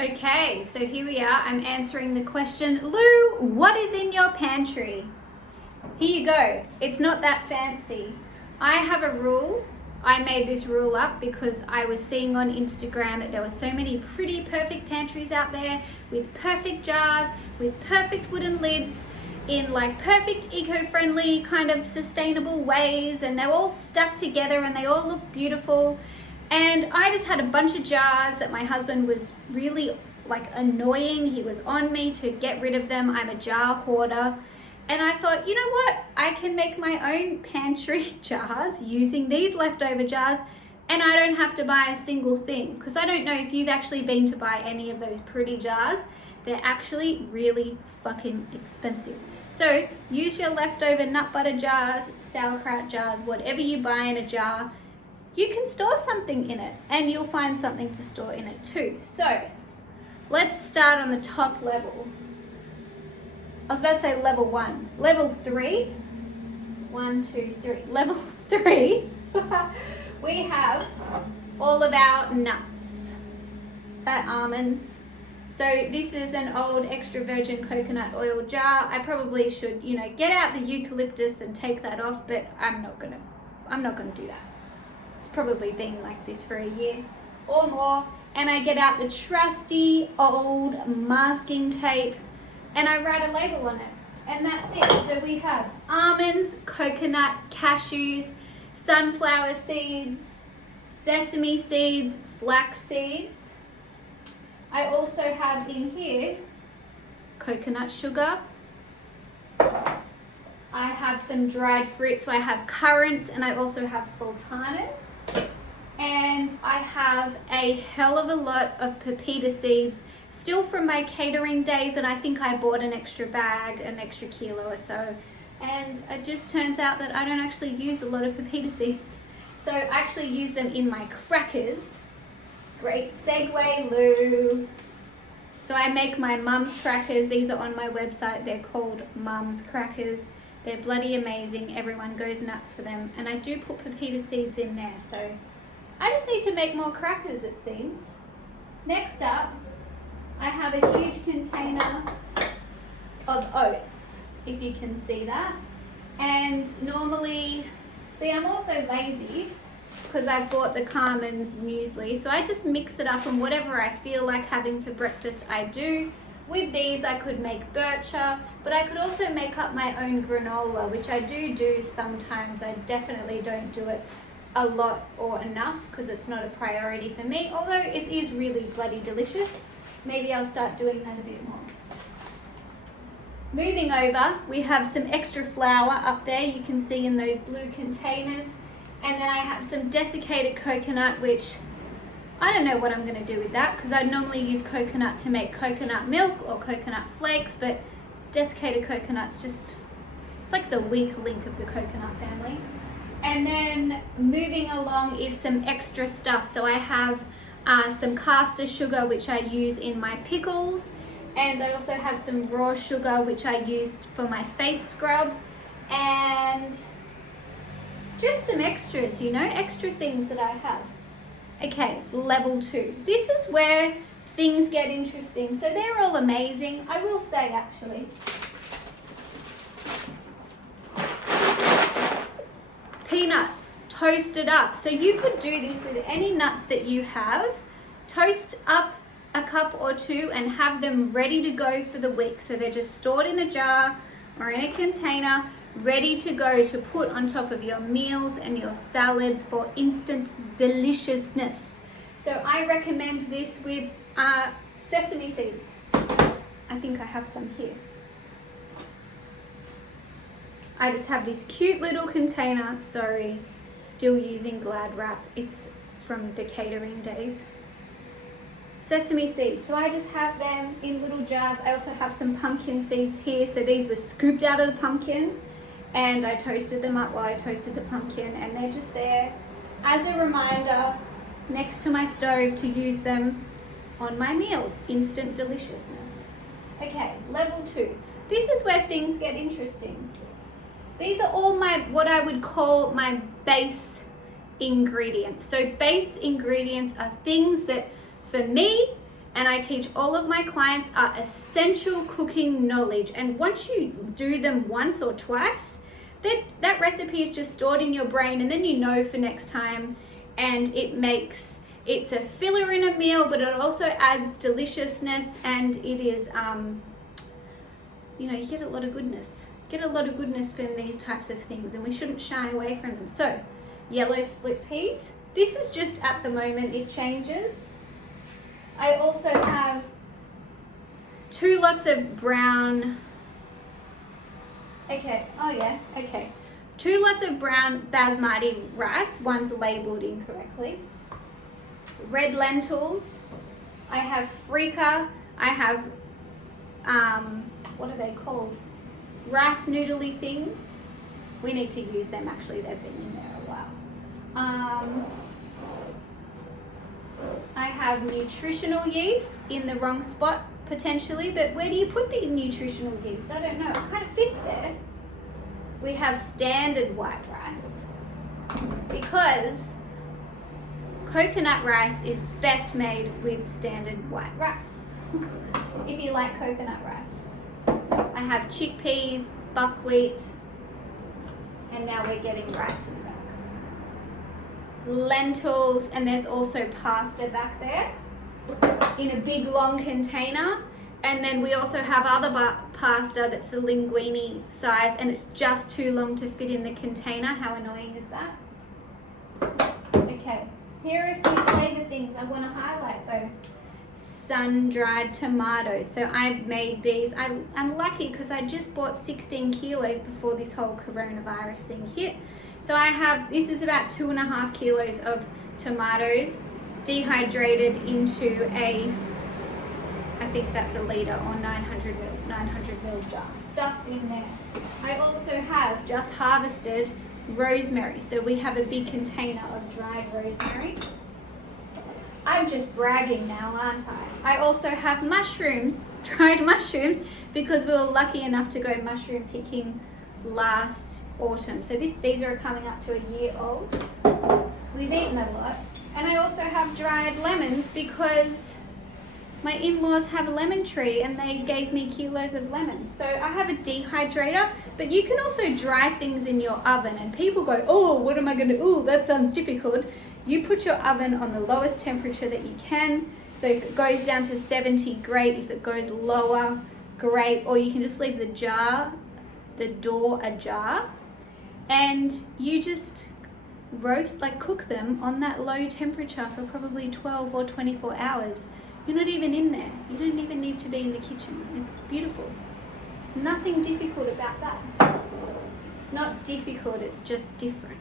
Okay, so here we are. I'm answering the question, Lou, what is in your pantry? Here you go. It's not that fancy. I have a rule. I made this rule up because I was seeing on Instagram that there were so many pretty perfect pantries out there with perfect jars, with perfect wooden lids, in like perfect eco-friendly kind of sustainable ways, and they're all stuck together and they all look beautiful. And I just had a bunch of jars that my husband was really like annoying. He was on me to get rid of them. I'm a jar hoarder. And I thought, you know what? I can make my own pantry jars using these leftover jars, and I don't have to buy a single thing. Because I don't know if you've actually been to buy any of those pretty jars. They're actually really fucking expensive. So use your leftover nut butter jars, sauerkraut jars, whatever you buy in a jar. You can store something in it, and you'll find something to store in it too. So let's start on the top level. I was about to say level 1. Level 3. 1, 2, 3. Level 3. We have all of our nuts. Almonds. So this is an old extra virgin coconut oil jar. I probably should, get out the eucalyptus and take that off, but I'm not gonna do that. It's probably been like this for a year or more. And I get out the trusty old masking tape and I write a label on it. And that's it. So we have almonds, coconut, cashews, sunflower seeds, sesame seeds, flax seeds. I also have in here coconut sugar. I have some dried fruit, so I have currants and I also have sultanas. And I have a hell of a lot of pepita seeds, still from my catering days, and I think I bought an extra bag, an extra kilo or so. And it just turns out that I don't actually use a lot of pepita seeds. So I actually use them in my crackers. Great segue, Lou. So I make my mum's crackers. These are on my website. They're called Mum's Crackers. They're bloody amazing. Everyone goes nuts for them. And I do put pepita seeds in there. So I just need to make more crackers, it seems. Next up, I have a huge container of oats, if you can see that. And normally, see, I'm also lazy because I've bought the Carmen's muesli. So I just mix it up, and whatever I feel like having for breakfast, I do. With these, I could make bircher, but I could also make up my own granola, which I do sometimes. I definitely don't do it a lot or enough because it's not a priority for me, although it is really bloody delicious. Maybe I'll start doing that a bit more. Moving over, we have some extra flour up there. You can see in those blue containers. And then I have some desiccated coconut, which I don't know what I'm going to do with that because I normally use coconut to make coconut milk or coconut flakes, but desiccated coconut's just, it's like the weak link of the coconut family. And then moving along is some extra stuff. So I have some caster sugar, which I use in my pickles. And I also have some raw sugar, which I used for my face scrub. And just some extras, extra things that I have. Okay, level 2. This is where things get interesting. So they're all amazing, I will say actually. Peanuts, toasted up. So you could do this with any nuts that you have. Toast up a cup or two and have them ready to go for the week. So they're just stored in a jar or in a container, ready to go to put on top of your meals and your salads for instant deliciousness. So I recommend this with sesame seeds. I think I have some here. I just have this cute little container, sorry, still using Glad wrap. It's from the catering days. Sesame seeds, so I just have them in little jars. I also have some pumpkin seeds here. So these were scooped out of the pumpkin and I toasted them up while I toasted the pumpkin, and they're just there as a reminder next to my stove to use them on my meals. Instant deliciousness. Okay, level 2. This is where things get interesting. These are all what I would call my base ingredients. So base ingredients are things that for me and I teach all of my clients are essential cooking knowledge. And once you do them once or twice, that recipe is just stored in your brain, and then you know for next time, and it's a filler in a meal, but it also adds deliciousness, and it is, you get a lot of goodness. Get a lot of goodness from these types of things, and we shouldn't shy away from them. So, yellow split peas. This is just at the moment, it changes. I also have 2 lots of brown, 2 lots of brown basmati rice. One's labeled incorrectly. Red lentils. I have freekeh. I have, what are they called? Rice noodly things. We need to use them, actually. They've been in there a while. I have nutritional yeast in the wrong spot, potentially, but where do you put the nutritional yeast? I don't know. It kind of fits there. We have standard white rice, because coconut rice is best made with standard white rice, if you like coconut rice. I have chickpeas, buckwheat, and now we're getting right to the back. Lentils, and there's also pasta back there in a big long container. And then we also have other pasta that's the linguine size, and it's just too long to fit in the container. How annoying is that? Okay, here are a few flavor things I want to highlight though. Sun-dried tomatoes. So I made these. I'm lucky because I just bought 16 kilos before this whole coronavirus thing hit. So this is about 2.5 kilos of tomatoes dehydrated into I think that's a litre or 900 mil jar, stuffed in there. I also have just harvested rosemary. So we have a big container of dried rosemary. I'm just bragging now, aren't I? I also have mushrooms, dried mushrooms, because we were lucky enough to go mushroom picking last autumn. So these are coming up to a year old. We've eaten a lot. And I also have dried lemons because my in-laws have a lemon tree and they gave me kilos of lemons. So I have a dehydrator, but you can also dry things in your oven, and people go, oh, what am I gonna, oh, that sounds difficult. You put your oven on the lowest temperature that you can. So if it goes down to 70, great. If it goes lower, great. Or you can just leave the door ajar, and you just cook them on that low temperature for probably 12 or 24 hours. You're not even in there. You don't even need to be in the kitchen. It's beautiful. It's nothing difficult about that. It's not difficult, it's just different.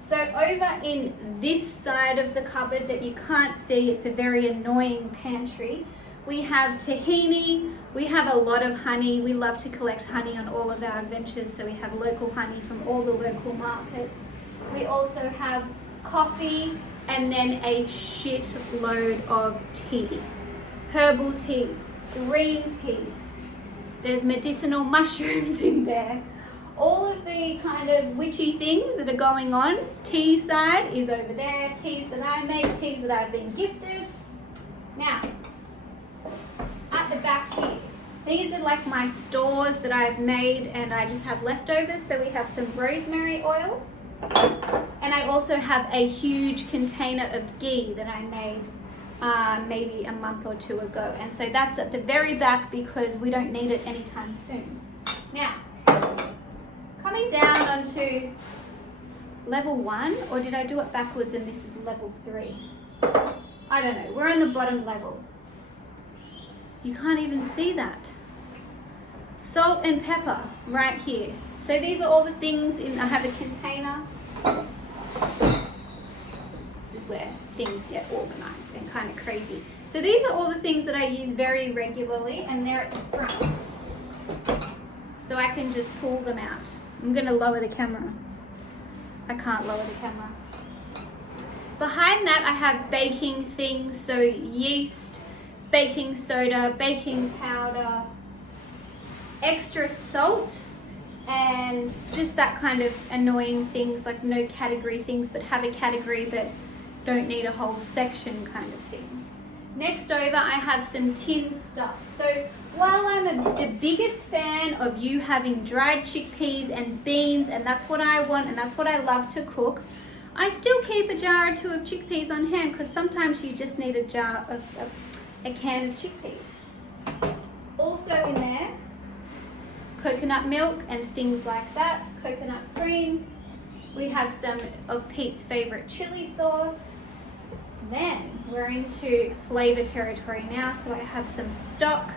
So over in this side of the cupboard that you can't see, it's a very annoying pantry. We have tahini, we have a lot of honey. We love to collect honey on all of our adventures, so we have local honey from all the local markets. We also have coffee, and then a shit load of tea. Herbal tea, green tea. There's medicinal mushrooms in there. All of the kind of witchy things that are going on. Tea side is over there. Teas that I make, teas that I've been gifted. Now, at the back here, these are like my stores that I've made and I just have leftovers. So we have some rosemary oil. And I also have a huge container of ghee that I made maybe a month or 2 ago. And so that's at the very back because we don't need it anytime soon. Now, coming down onto level 1, or did I do it backwards and this is level 3? I don't know. We're on the bottom level. You can't even see that. Salt and pepper right here. So these are all the things I have a container. This is where things get organized and kind of crazy. So these are all the things that I use very regularly, and they're at the front. So I can just pull them out. I'm going to lower the camera. I can't lower the camera. Behind that I have baking things, so yeast, baking soda, baking powder, extra salt, and just that kind of annoying things like no category things but have a category but don't need a whole section kind of things. Next over, I have some tin stuff. So while I'm the biggest fan of you having dried chickpeas and beans, and that's what I want and that's what I love to cook, I still keep a jar or two of chickpeas on hand because sometimes you just need a can of chickpeas. Also in there, coconut milk and things like that, coconut cream. We have some of Pete's favorite chili sauce. Then we're into flavor territory now, so I have some stock.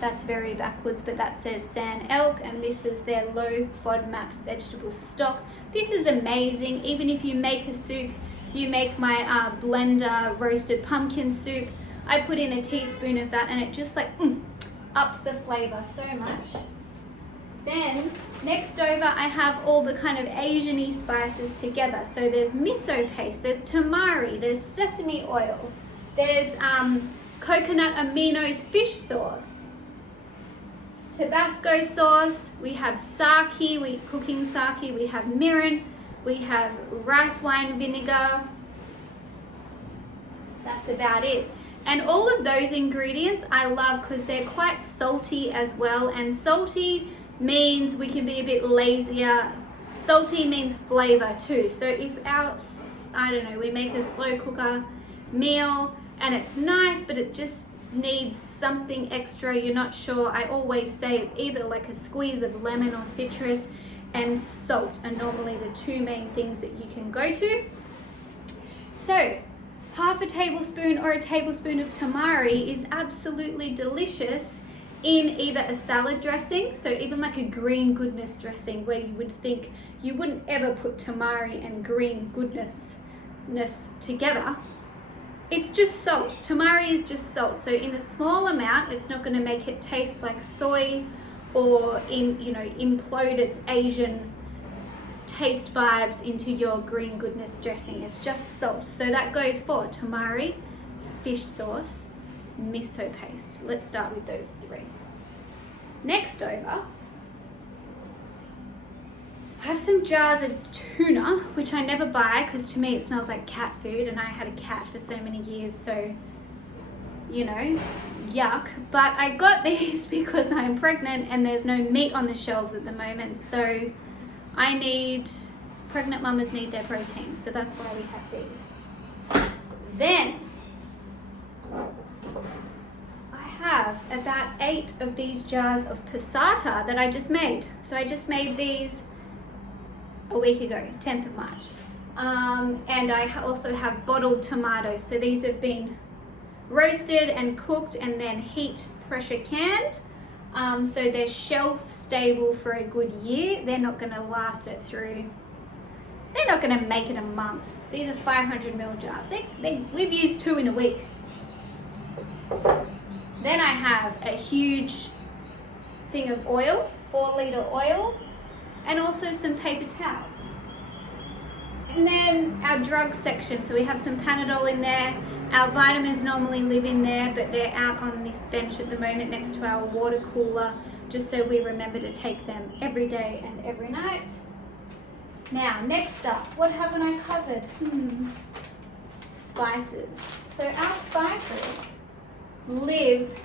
That's very backwards, but that says San Elk, and this is their low FODMAP vegetable stock. This is amazing. Even if you make a soup, you make my blender roasted pumpkin soup, I put in a teaspoon of that and it just like ups the flavor so much. Then next over, I have all the kind of Asian-y spices together. So there's miso paste, there's tamari, there's sesame oil, there's coconut aminos fish sauce, Tabasco sauce, we have sake, cooking sake, we have mirin, we have rice wine vinegar. That's about it. And all of those ingredients I love because they're quite salty as well, and salty means we can be a bit lazier. Salty means flavor too. So if we make a slow cooker meal and it's nice, but it just needs something extra, you're not sure, I always say it's either like a squeeze of lemon or citrus, and salt are normally the two main things that you can go to. So half a tablespoon or a tablespoon of tamari is absolutely delicious in either a salad dressing, so even like a green goodness dressing where you would think you wouldn't ever put tamari and green goodness together. It's just salt. Tamari is just salt. So in a small amount, it's not going to make it taste like soy or implode its Asian taste vibes into your green goodness dressing. It's just salt. So that goes for tamari, fish sauce, miso paste. Let's start with those three. Next over, I have some jars of tuna, which I never buy because to me it smells like cat food, and I had a cat for so many years, so yuck. But I got these because I'm pregnant and there's no meat on the shelves at the moment, so pregnant mamas need their protein, so that's why we have these. Then I have about 8 of these jars of passata that I just made. So I just made these a week ago, 10th of March. And I also have bottled tomatoes. So these have been roasted and cooked and then heat pressure canned. So they're shelf stable for a good year. They're not gonna last it through. They're not gonna make it a month. These are 500 ml jars. We've used 2 in a week. Then I have a huge thing of oil, 4-liter oil, and also some paper towels. And then our drug section, so we have some Panadol in there. Our vitamins normally live in there, but they're out on this bench at the moment next to our water cooler, just so we remember to take them every day and every night. Now, next up, what haven't I covered? Spices. So our spices live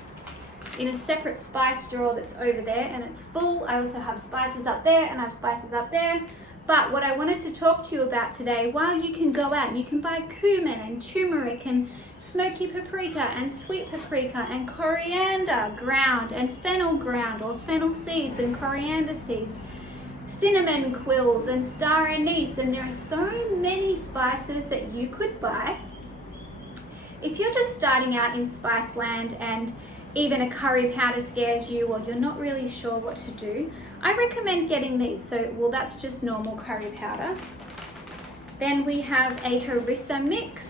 in a separate spice drawer that's over there, and it's full. I also have spices up there and I have spices up there. But what I wanted to talk to you about today, while you can go out and you can buy cumin and turmeric and smoky paprika and sweet paprika and coriander ground and fennel ground, or fennel seeds and coriander seeds, cinnamon quills and star anise, and there are so many spices that you could buy. If you're just starting out in Spice Land and even a curry powder scares you, or you're not really sure what to do, I recommend getting these. So, that's just normal curry powder. Then we have a harissa mix,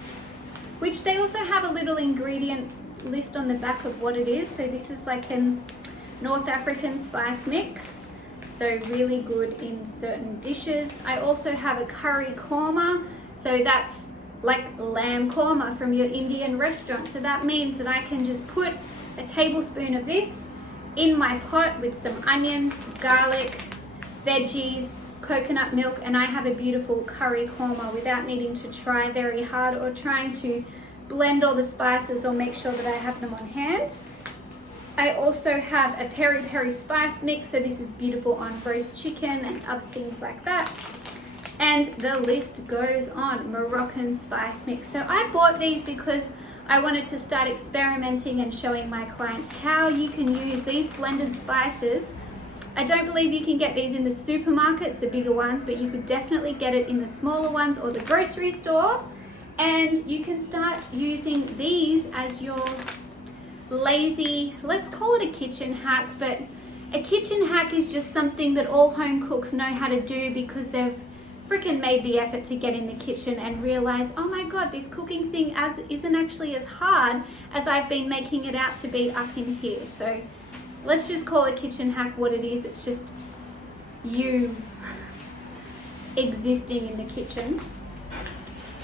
which they also have a little ingredient list on the back of what it is. So this is like a North African spice mix. So really good in certain dishes. I also have a curry korma. So that's like lamb korma from your Indian restaurant. So that means that I can just put a tablespoon of this in my pot with some onions, garlic, veggies, coconut milk, and I have a beautiful curry korma without needing to try very hard or trying to blend all the spices or make sure that I have them on hand. I also have a peri peri spice mix, so this is beautiful on roast chicken and other things like that. And the list goes on. Moroccan spice mix. So I bought these because I wanted to start experimenting and showing my clients how you can use these blended spices. I don't believe you can get these in the supermarkets, the bigger ones, but you could definitely get it in the smaller ones or the grocery store. And you can start using these as your lazy, let's call it a kitchen hack, but a kitchen hack is just something that all home cooks know how to do because they've freaking made the effort to get in the kitchen and realize, oh my god, this cooking thing isn't actually as hard as I've been making it out to be up in here. So let's just call a kitchen hack what it is. It's just you existing in the kitchen.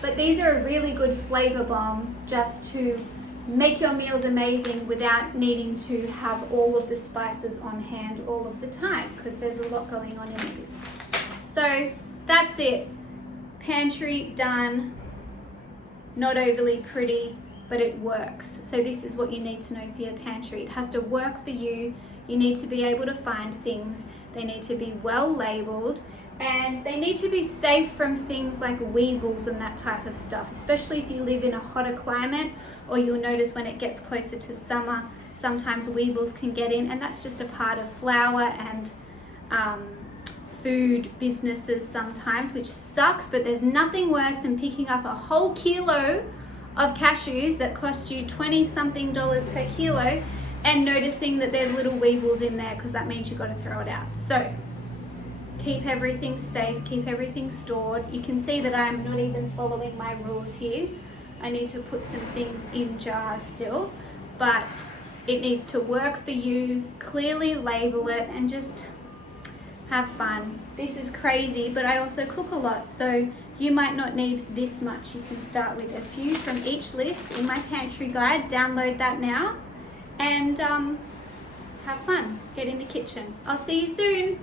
But these are a really good flavor bomb just to make your meals amazing without needing to have all of the spices on hand all of the time, because there's a lot going on in these. So that's it. Pantry done. Not overly pretty, but it works. So this is what you need to know for your pantry. It has to work for you. You need to be able to find things. They need to be well labeled, and they need to be safe from things like weevils and that type of stuff, especially if you live in a hotter climate, or you'll notice when it gets closer to summer, sometimes weevils can get in, and that's just a part of flour and food businesses sometimes, which sucks. But there's nothing worse than picking up a whole kilo of cashews that cost you $20-something per kilo and noticing that there's little weevils in there, because that means you've got to throw it out. So keep everything safe, keep everything stored. You can see that I'm not even following my rules here. I need to put some things in jars still, but it needs to work for you. Clearly label it and just have fun. This is crazy, but I also cook a lot, so you might not need this much. You can start with a few from each list in my pantry guide. Download that now and have fun. Get in the kitchen. I'll see you soon.